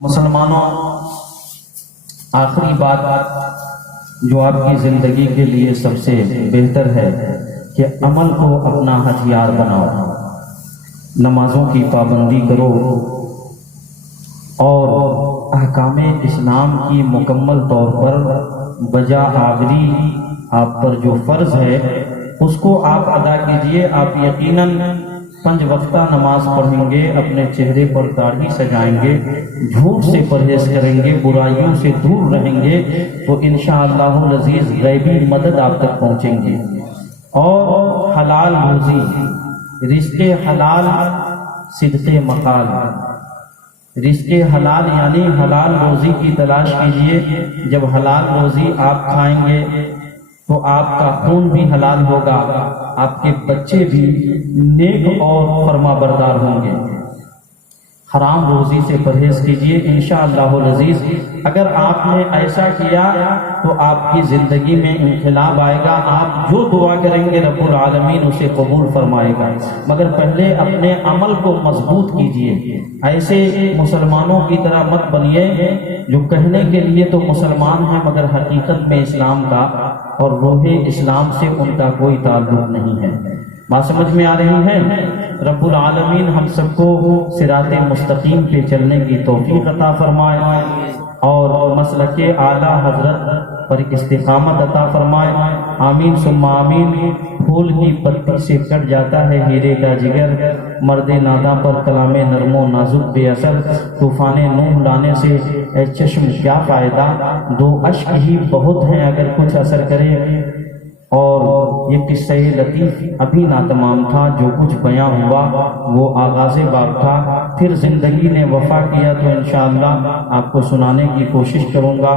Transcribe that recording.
مسلمانوں، آخری بات جو آپ کی زندگی کے لیے سب سے بہتر ہے کہ عمل کو اپنا ہتھیار بناؤ، نمازوں کی پابندی کرو اور احکام اسلام کی مکمل طور پر بجا آوری آپ پر جو فرض ہے اس کو آپ ادا کیجئے۔ آپ یقیناً 5 وقتہ نماز پڑھیں گے، اپنے چہرے پر داڑھی سجائیں گے، جھوٹ سے پرہیز کریں گے، برائیوں سے دور رہیں گے تو انشاءاللہ العزیز غیبی مدد آپ تک پہنچیں گے۔ اور حلال روزی، رزق حلال، صدق مقال، رزق حلال یعنی حلال روزی کی تلاش کیجئے۔ جب حلال روزی آپ کھائیں گے تو آپ کا خون بھی حلال ہوگا، آپ کے بچے بھی نیک اور فرما بردار ہوں گے۔ حرام روزی سے پرہیز کیجئے، انشاءاللہ العزیز اگر آپ نے ایسا کیا تو آپ کی زندگی میں انقلاب آئے گا۔ آپ جو دعا کریں گے رب العالمین اسے قبول فرمائے گا، مگر پہلے اپنے عمل کو مضبوط کیجئے۔ ایسے مسلمانوں کی طرح مت بنیے جو کہنے کے لیے تو مسلمان ہیں مگر حقیقت میں اسلام کا اور روح اسلام سے ان کا کوئی تعلق نہیں ہے۔ بات سمجھ میں آ رہی ہے؟ رب العالمین ہم سب کو صراط مستقیم پہ چلنے کی توفیق عطا فرمائے اور مسلک اعلیٰ حضرت پر استقامت عطا فرمائے۔ آمین ثم آمین۔ پھول کی پتی سے کٹ جاتا ہے ہیرے کا جگر، مرد ناداں پر کلام نرم و نازک بے اثر، طوفان نوح لانے سے اے چشم کیا فائدہ، 2 اشک ہی بہت ہیں اگر کچھ اثر کرے۔ اور یہ قصہ لطیف ابھی ناتمام تھا، جو کچھ بیاں ہوا وہ آغاز باب تھا، پھر زندگی نے وفا کیا تو انشاءاللہ آپ کو سنانے کی کوشش کروں گا۔